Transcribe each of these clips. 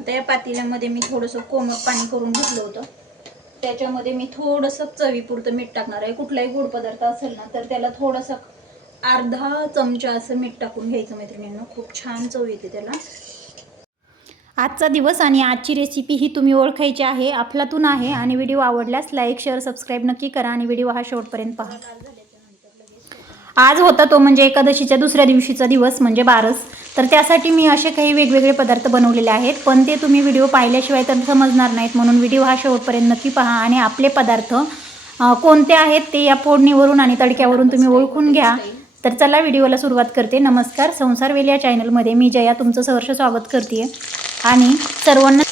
आता या पातेल्यामध्ये मी थोडंसं कोमट पाणी करून घेतलं होतं. त्याच्यामध्ये मी थोडंसं चवीपुरतं मीठ टाकणार आहे. कुठलाही गोड पदार्थ असेल ना तर त्याला थोडंसं अर्धा चमचा असं मीठ टाकून घ्यायचं मैत्रिणींनो. खूप छान चव येते त्याला. आजचा दिवस आणि आजची रेसिपी ही तुम्ही ओळखायची आहे, अफलातून आहे. आणि व्हिडिओ आवडल्यास लाईक शेअर सबस्क्राईब नक्की करा आणि व्हिडिओ हा शेवटपर्यंत पहा. आज होता तो म्हणजे एकादशीच्या दुसऱ्या दिवशीचा दिवस म्हणजे बारस. तर त्यासाठी मी असे काही वेगवेगळे पदार्थ बनवलेले आहेत, पण ते तुम्ही व्हिडिओ पाहिल्याशिवाय तर समजणार नाहीत. म्हणून व्हिडिओ हा शेवटपर्यंत नक्की पहा आणि आपले पदार्थ कोणते आहेत ते या फोडणीवरून आणि तडक्यावरून तुम्ही ओळखून घ्या. तर चला व्हिडिओला सुरुवात करते. नमस्कार, संसार वेल या चॅनलमध्ये मी जया तुमचं सहर्ष स्वागत करते. आणि सर्वांना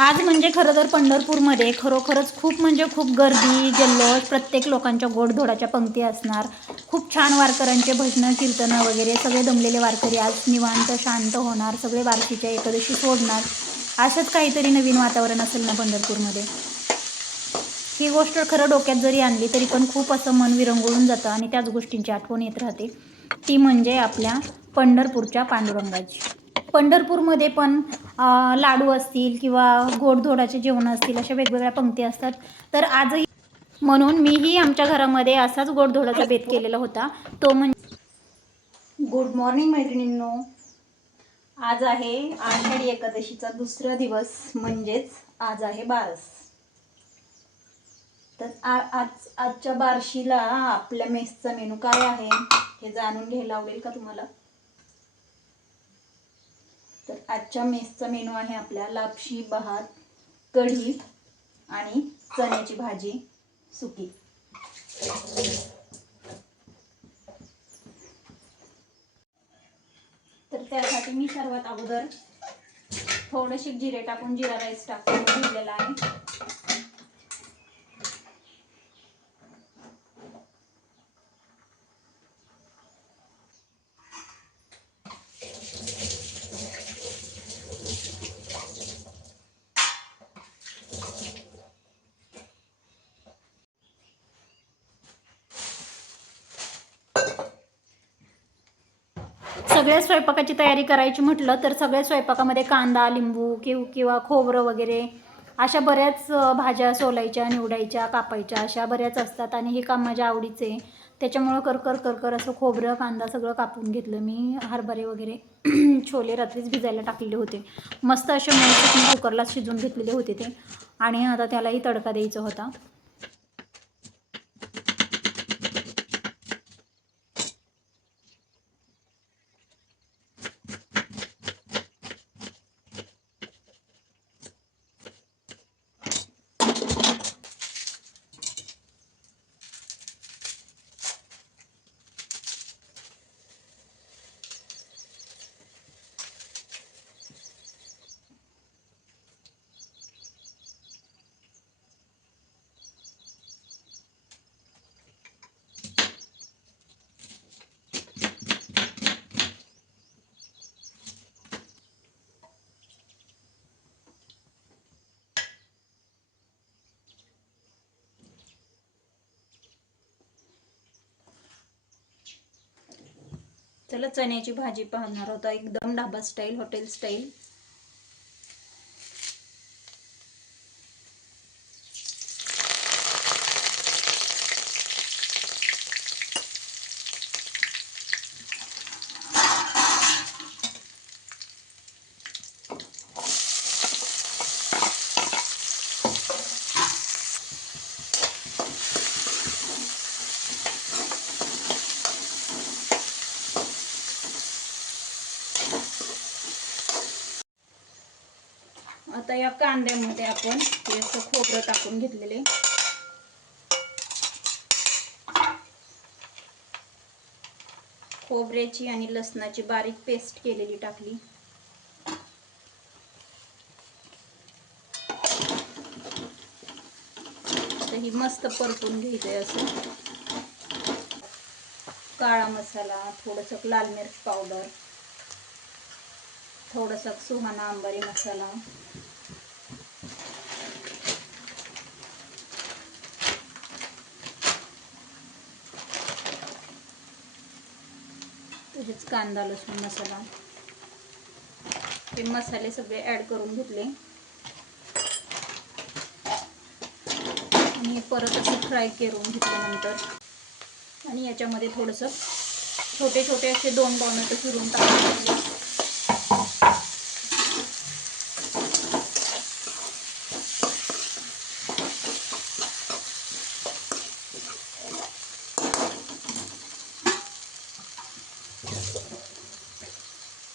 आज म्हणजे खरं तर पंढरपूरमध्ये खरोखरच खूप म्हणजे खूप गर्दी, जल्लोष, प्रत्येक लोकांच्या गोडधोडाच्या पंक्ती असणार. खूप छान वारकऱ्यांचे भजनं कीर्तनं वगैरे सगळे दमलेले वारकरी आज निवांत शांत होणार, सगळे बार्शीच्या एकादशी सोडणार. असंच काहीतरी नवीन वातावरण असेल ना पंढरपूरमध्ये. ही गोष्ट खरं डोक्यात जरी आणली तरी पण खूप असं मन विरंगुळून जातं आणि त्याच गोष्टींची आठवण येत राहते. ती म्हणजे आपल्या पंढरपूरच्या पांडुरंगाची. पंढरपूरमध्ये पण लाडू असतील किंवा गोडधोडाचे जेवण असतील, अशा वेगवेगळ्या पंक्ती असतात. तर आजही म्हणून मीही आमच्या घरामध्ये असाच गोडधोडाचा बेत केलेला होता. तो म्हणजे गुड मॉर्निंग मैत्रिणींनो. आज आहे आषाढी एकादशीचा दुसरा दिवस, म्हणजेच आज आहे बारस. तर आजच्या बारशीला आपल्या मेसचा मेनू काय आहे हे जाणून घ्यायला आवडेल का तुम्हाला? तर आजच्या मेसचा मेनू आहे आपल्या लापशी, भात, कढी आणि चण्याची भाजी सुकी. तर त्यासाठी मी सर्वात अगोदर थोडेसे जिरे टाकून जिरा राईस टाकून घेतलेला आहे. सगळ्या स्वयंपाकाची तयारी करायची म्हटलं तर सगळ्या स्वयंपाकामध्ये कांदा, लिंबू किंवा खोबरं वगैरे अशा बऱ्याच भाज्या सोलायच्या, निवडायच्या, कापायच्या अशा बऱ्याच असतात. आणि हे काम माझ्या आवडीचे, त्याच्यामुळं करकर असं खोबरं, कांदा सगळं कापून घेतलं मी. हरभरे वगैरे छोले रात्रीच भिजायला टाकलेले होते. मस्त असे मस्त कुकरला शिजवून घेतलेले होते ते. आणि आता त्यालाही तडका द्यायचा होता. चला चण्याची भाजी पाहणार होता, एकदम ढाबा स्टाईल, हॉटेल स्टाईल. आता या कांद्यामध्ये आपण हे असं खोबरं टाकून घेतलेले, खोबऱ्याची आणि लसणाची बारीक पेस्ट केलेली टाकली. आता ही मस्त परतून घ्यायचंय असं. काळा मसाला, थोडंसं लाल मिर्च पावडर, थोडासा सुहाना अंबारी मसाला, तसेच कांदा लसूण मसाला, हे मसाले सगळे ॲड करून घेतले आणि परत असे फ्राय करून घेतल्यानंतर आणि याच्यामध्ये थोडंसं छोटे छोटे असे 2 टोमॅटो चिरून टाकले.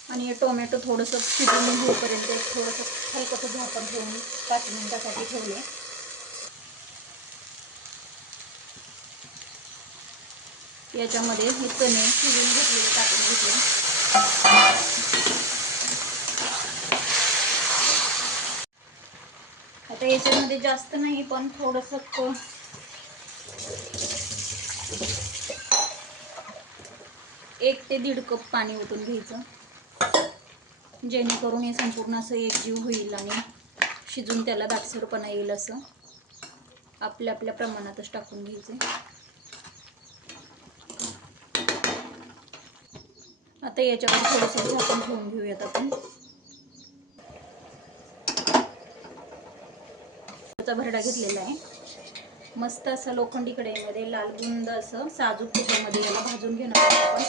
आणि हे टोमॅटो थोडंसं शिजवून घेऊपर्यंत थोडंसं हलकंसं झाकण ठेवून 5 मिनिटासाठी ठेवले. याच्यामध्ये हे चणे शिजवून घेतलेले टाकून घेतले. आता याच्यामध्ये जास्त नाही पण थोडंसं 1 ते 1.5 कप पाणी ओतून घ्यायचं, जेणेकरून हे संपूर्ण असं एकजीव होईल आणि शिजून त्याला दाटसरपणा येईल. असं आपल्या आपल्या प्रमाणातच टाकून घ्यायचे. आता याच्यावर थोडंसं झाकण ठेवून घेऊयात आपण. त्याचा भरडा घेतलेला आहे. मस्त असं लोखंडी कढईमध्ये लाल बुंद असं साजूक तुपामध्ये याला भाजून घेणार आहोत आपण.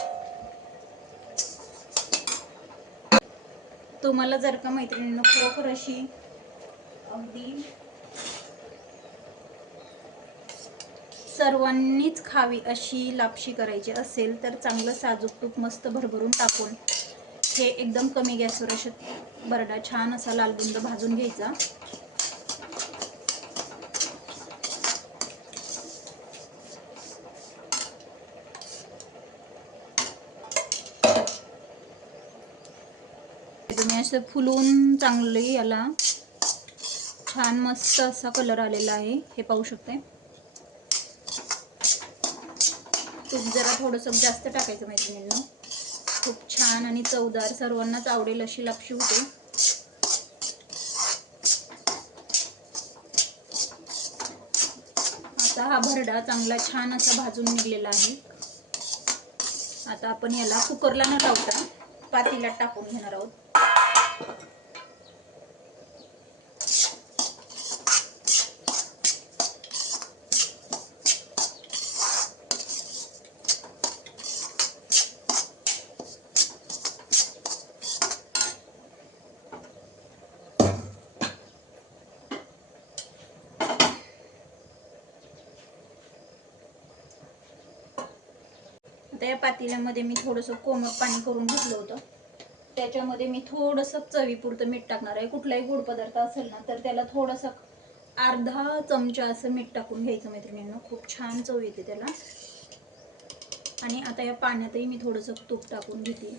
तुम्हाला जर का मैत्रिणींनो खरोखर अशी अगदी सर्वांनीच खावी अशी लापशी करायची असेल तर चांगलं साजूक तूप मस्त भरभरून टाकून हे एकदम कमी गॅसवर असे भरडा छान असा लालबुंद भाजून घ्यायचा. तुम्ही असं फुलून चांगले याला छान मस्त असा कलर आलेला आहे, हे पाहू शकताय. तूप जरा थोडंसं जास्त टाकायचं मैत्रिणींनो, खूप छान आणि चवदार सर्वांनाच आवडेल अशी लापशी होते. आता हा भरडा चांगला छान असा भाजून निघलेला आहे. आता आपण याला कुकरला न लावता पातेल्यात टाकून घेणार आहोत. आता या पातेल्यामध्ये मी थोडंसं कोमट पाणी करून घेतलं होतं. त्याच्यामध्ये मी थोडंसं चवीपुरतं मीठ टाकणार आहे. कुठलाही गोड पदार्थ असेल ना तर त्याला थोडंसं अर्धा चमचा असं मीठ टाकून घ्यायचं मैत्रिणींनो, खूप छान चव येते त्याला. आणि आता या पाण्यातही मी थोडंसं तूप टाकून घेते.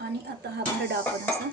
आणि आता हा भरडा आपण असा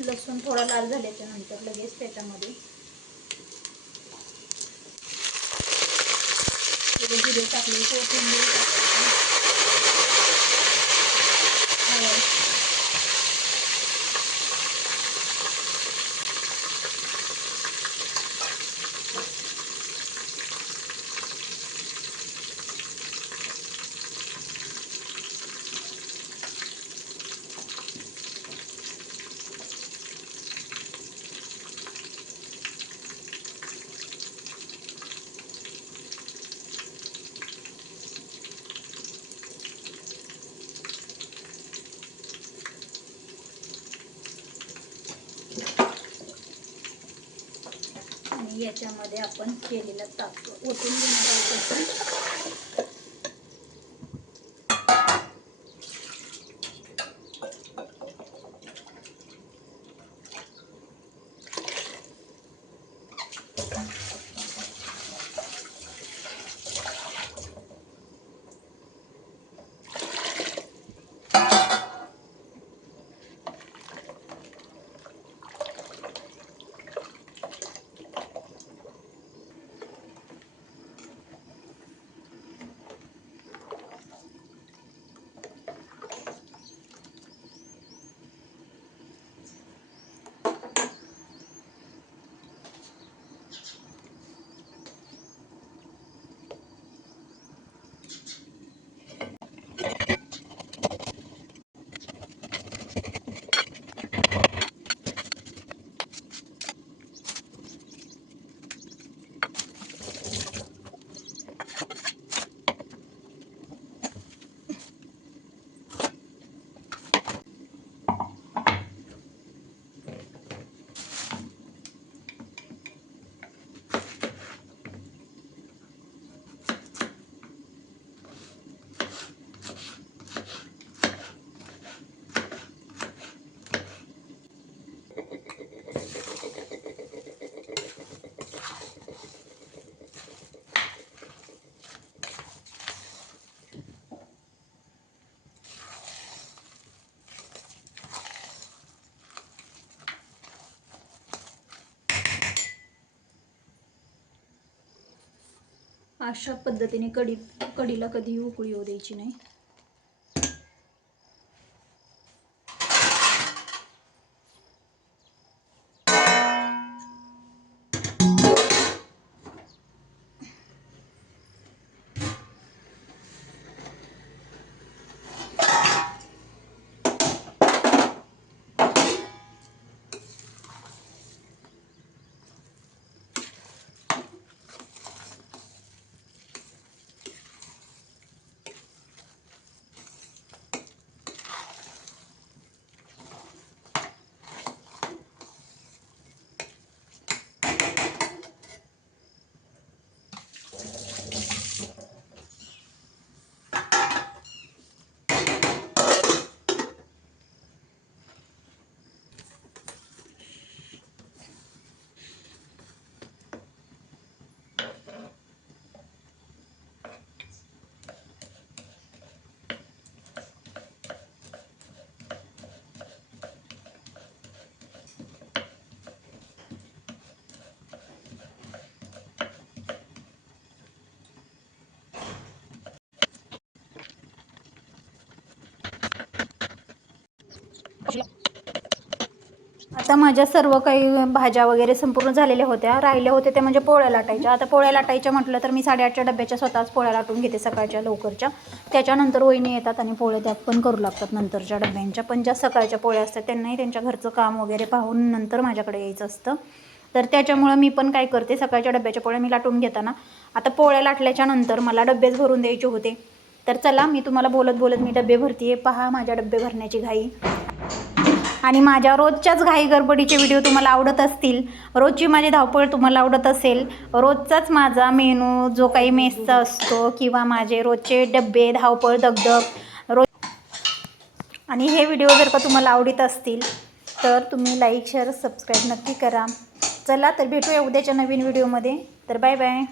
लसूण थोडा लाल झाल्याच्या नंतर लगेच त्याच्यामध्ये जिरे टाकले, कोथिंबीर टाकायची, याच्यामध्ये आपण केलेलं ताक ओतून घेणार आहोत. अशा पद्धतीने कढीला कधीही उकळी येऊ द्यायची नाही. आता माझ्या सर्व काही भाज्या वगैरे संपूर्ण झालेल्या होत्या. राहिल्या होत्या ते म्हणजे पोळ्या लाटायच्या. आता पोळ्या लाटायच्या म्हटलं तर मी 8:30च्या डब्याच्या स्वतःच पोळ्या लाटून घेते सकाळच्या लवकरच्या. त्याच्यानंतर वहिनी येतात आणि पोळ्या त्यात पण करू लागतात नंतरच्या डब्यांच्या. पण ज्या सकाळच्या पोळ्या असतात त्यांनाही त्यांच्या घरचं काम वगैरे पाहून नंतर माझ्याकडे यायचं असतं. तर त्याच्यामुळं मी पण काय करते, सकाळच्या डब्याच्या पोळ्या मी लाटून घेताना आता पोळ्या लाटल्याच्या नंतर मला डब्बेच भरून द्यायचे होते. तर चला मी तुम्हाला बोलत बोलत मी डब्बे भरते. पहा माझ्या डब्बे भरण्याची घाई. आणि माझ्या रोजच्याच घाई गडबडीचे व्हिडिओ तुम्हाला आवडत असतील, रोजची माझी धावपळ तुम्हाला आवडत असेल, रोजचाच माझा मेनू जो काही मेसचा असतो किंवा माझे रोजचे डब्बे, धावपळ, दगदग रोज, आणि हे व्हिडिओ जर का तुम्हाला आवडत असतील तर तुम्ही लाईक, शेअर, सबस्क्राईब नक्की करा. चला तर भेटूया उद्याच्या नवीन व्हिडिओमध्ये. तर बाय बाय.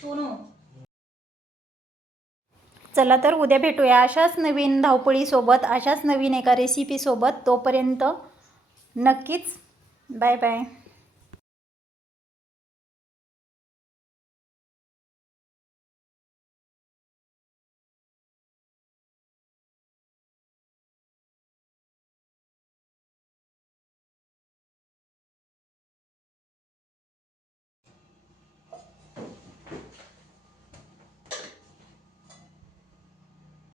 सोनू. चला तर उद्या भेटूया अशाच नवीन धावपळीसोबत, अशाच नवीन एका रेसिपीसोबत. तोपर्यंत नक्कीच बाय बाय.